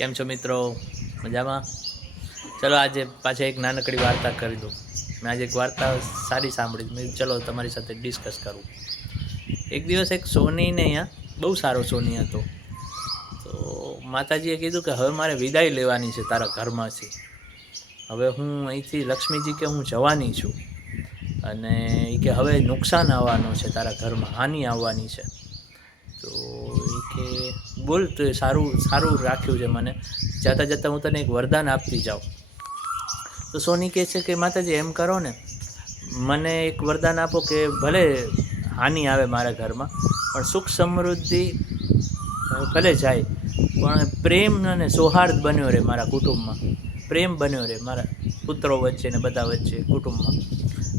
કેમ છો મિત્રો? મજામાં? ચલો આજે પાછા એક નાનકડી વાર્તા કરી દઉં. મેં આજે એક વાર્તા સારી સાંભળી, મેં ચલો તમારી સાથે ડિસ્કસ કરું. એક દિવસ એક સોનીને અહીંયા બહુ સારો સોની હતો. તો માતાજીએ કીધું કે હવે મારે વિદાય લેવાની છે તારા ઘરમાંથી. હવે હું અહીંથી લક્ષ્મીજી કે હું જવાની છું, અને એ કે હવે નુકસાન આવવાનું છે તારા ઘરમાં, હાનિ આવવાની છે. તો એ કે બોલ તો સારું સારું રાખ્યું છે મને, જતાં જતાં હું તને એક વરદાન આપતી જાઉં. તો સોની કહે છે કે માતાજી એમ કરો ને, મને એક વરદાન આપો કે ભલે હાનિ આવે મારા ઘરમાં, પણ સુખ સમૃદ્ધિ ભલે જાય, પણ પ્રેમ અને સૌહાર્દ બન્યો રહે મારા કુટુંબમાં, પ્રેમ બન્યો રહે મારા પુત્રો વચ્ચે ને બધા વચ્ચે કુટુંબમાં.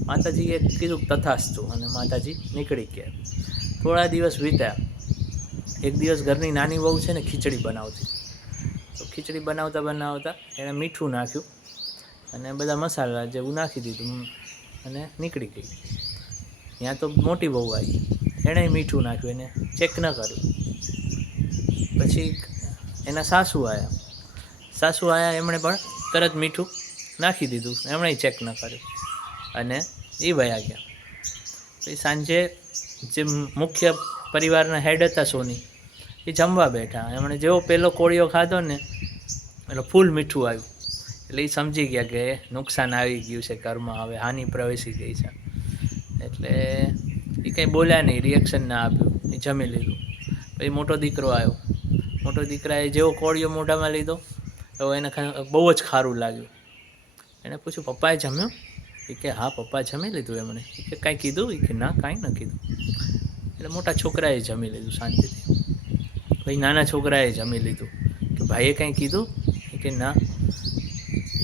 માતાજીએ કીધું તથાસ્તુ, અને માતાજી નીકળી ગયા. થોડા દિવસ વીત્યા. એક દિવસ ઘરની નાની વહુ છે ને ખીચડી બનાવતી, તો ખીચડી બનાવતા બનાવતા એણે મીઠું નાખ્યું અને બધા મસાલા જેવું નાખી દીધું અને નીકળી ગઈ. ત્યાં તો મોટી વહુ આવી, એણે મીઠું નાખ્યું, એને ચેક ન કર્યું. પછી એના સાસુ આવ્યા, એમણે પણ તરત મીઠું નાખી દીધું, એમણે ચેક ન કર્યું અને એ વયા ગયા. પછી સાંજે જે મુખ્ય પરિવારના હેડ હતા સોની, એ જમવા બેઠા. એમણે જેવો પહેલો કોળિયો ખાધો ને એટલે ફૂલ મીઠું આવ્યું, એટલે એ સમજી ગયા કે નુકસાન આવી ગયું છે ઘરમાં, હવે હાનિ પ્રવેશી ગઈ છે. એટલે એ કંઈ બોલ્યા નહીં, રિએક્શન ના આપ્યું, એ જમી લીધું. પછી મોટો દીકરો આવ્યો. મોટો દીકરાએ જેવો કોળિયો મોઢામાં લીધો તો એને બહુ જ ખારું લાગ્યું. એણે પૂછ્યું પપ્પાએ જમ્યો? એ કે હા પપ્પા જમી લીધું. એમણે એ કે કાંઈ કીધું? એ કે ના કાંઈ ન કીધું. એટલે મોટા છોકરાએ જમી લીધું શાંતિથી. પછી નાના છોકરાએ જમી લીધું. કે ભાઈએ કાંઈ કીધું? એ કે ના.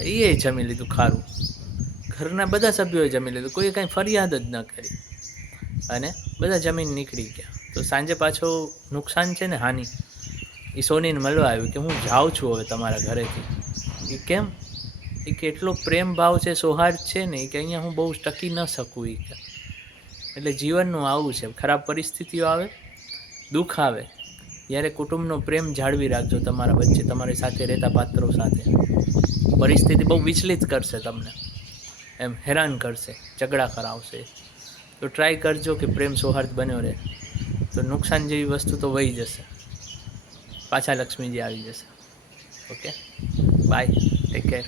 એ જમી લીધું ખારું. ઘરના બધા સભ્યોએ જમી લીધું, કોઈએ કાંઈ ફરિયાદ જ ન કરી, અને બધા જમીન નીકળી ગયા. તો સાંજે પાછો નુકસાન છે ને હાનિ, એ સોનીને મળવા આવ્યું કે હું જાઉં છું હવે તમારા ઘરેથી. એ કેમ? એ કે એટલો પ્રેમ ભાવ છે, સૌહાર્દ છે ને, એ કે અહીંયા હું બહુ ટકી ન શકું. એ કે એટલે જીવનનું આવું છે, ખરાબ પરિસ્થિતિઓ આવે, દુઃખ આવે, ત્યારે કુટુંબનો પ્રેમ જાળવી રાખજો તમારા વચ્ચે, તમારી સાથે રહેતા પાત્રો સાથે. પરિસ્થિતિ બહુ વિચલિત કરશે તમને, એમ હેરાન કરશે, ઝઘડા કરાવશે, તો ટ્રાય કરજો કે પ્રેમ સૌહાર્દ બન્યો રહે. તો નુકસાન જેવી વસ્તુ તો વહી જશે, પાછા લક્ષ્મીજી આવી જશે. Okay, by, take care.